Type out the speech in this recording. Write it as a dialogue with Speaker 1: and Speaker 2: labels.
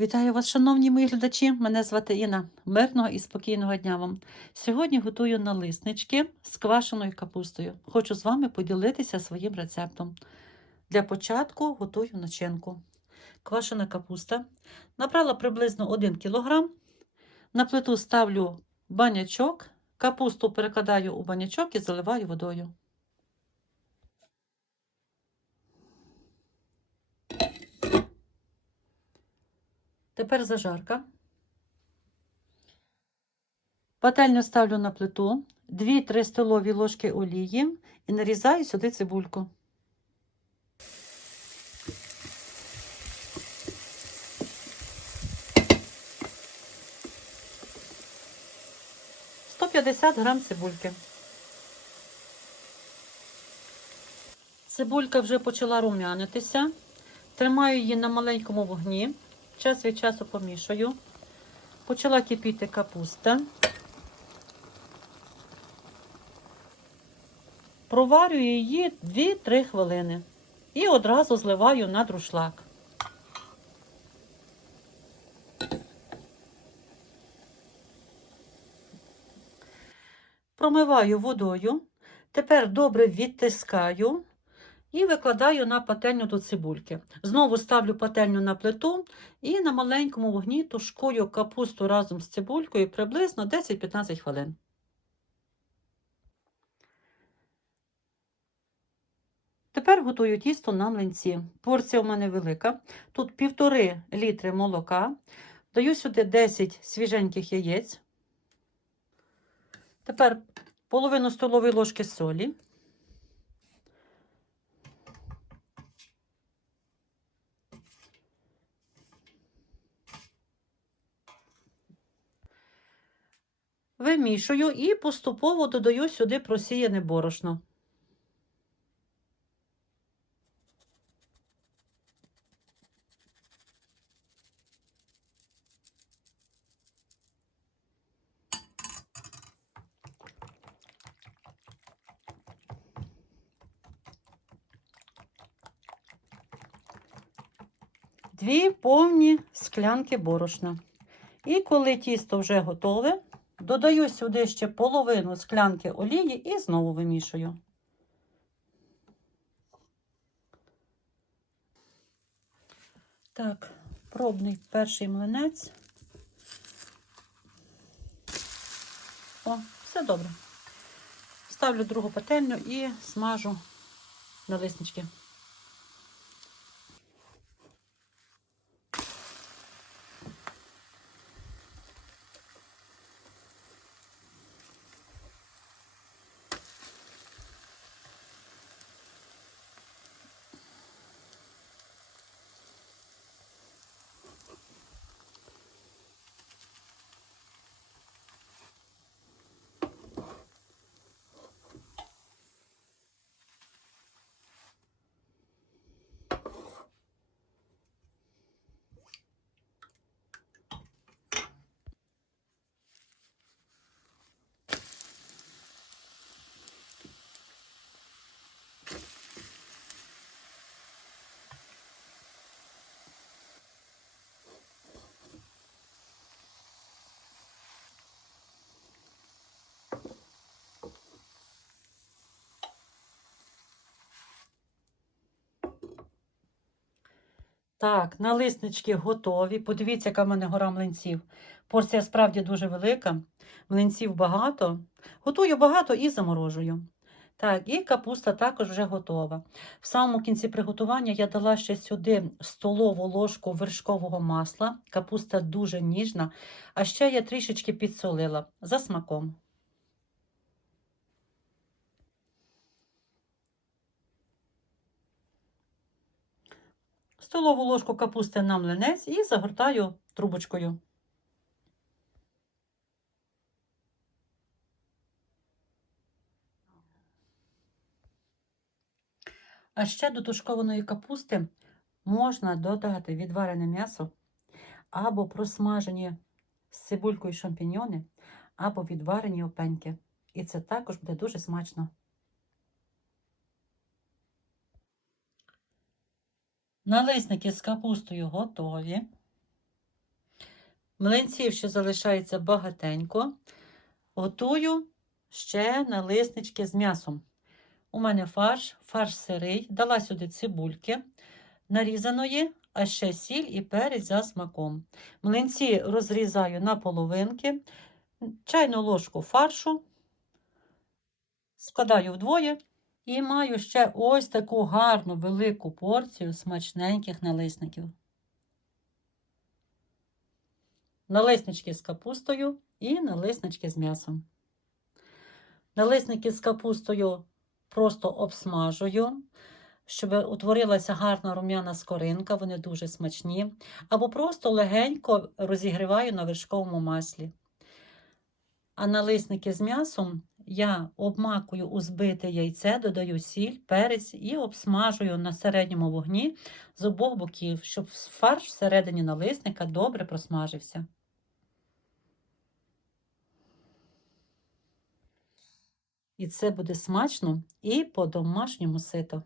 Speaker 1: Вітаю вас, шановні мої глядачі! Мене звати Інна. Мирного і спокійного дня вам. Сьогодні готую налиснички з квашеною капустою. Хочу з вами поділитися своїм рецептом. Для початку готую начинку. Квашена капуста. Набрала приблизно 1 кг. На плиту ставлю банячок, капусту перекладаю у банячок і заливаю водою. Тепер зажарка. Пательню ставлю на плиту, 2-3 столові ложки олії і нарізаю сюди цибульку. Сто п'ятдесят грам цибульки. Цибулька вже почала рум'янитися. Тримаю її на маленькому вогні. Час від часу помішую. Почала кипіти капуста. Проварюю її 2-3 хвилини. І одразу зливаю на друшлак. Промиваю водою. Тепер добре відтискаю і викладаю на пательню до цибульки. Знову ставлю пательню на плиту і на маленькому вогні тушкую капусту разом з цибулькою приблизно 10-15 хвилин. Тепер готую тісто на млинці. Порція у мене велика. Тут півтори літри молока. Даю сюди 10 свіженьких яєць. Тепер половину столової ложки солі. Вимішую і поступово додаю сюди просіяне борошно. Дві повні склянки борошна. І коли тісто вже готове, Додаю сюди ще половину склянки олії і знову вимішую. Так, пробний перший млинець. О, все добре. Ставлю другу пательню і смажу налиснички. Так, налиснички готові. Подивіться, яка в мене гора млинців. Порція справді дуже велика. Млинців багато. Готую багато і заморожую. Так, і капуста також вже готова. В самому кінці приготування я дала ще сюди столову ложку вершкового масла. Капуста дуже ніжна, а ще я трішечки підсолила за смаком. Столову ложку капусти на млинець і загортаю трубочкою. А ще до тушкованої капусти можна додати відварене м'ясо або просмажені з цибулькою шампіньони, або відварені опеньки. І це також буде дуже смачно. Налисники з капустою готові. Млинців ще залишається багатенько. Готую ще налиснички з м'ясом. У мене фарш, фарш сирий, дала сюди цибульки нарізаної, а ще сіль і перець за смаком. Млинці розрізаю на половинки, чайну ложку фаршу, складаю вдвоє і маю ще ось таку гарну велику порцію смачненьких налисників. Налиснички з капустою і налиснички з м'ясом. Налисники з капустою просто обсмажую, щоб утворилася гарна рум'яна скоринка, вони дуже смачні. Або просто легенько розігріваю на вершковому маслі. А налисники з м'ясом я обмакую у збите яйце, додаю сіль, перець і обсмажую на середньому вогні з обох боків, щоб фарш всередині налисника добре просмажився. І це буде смачно і по-домашньому сито.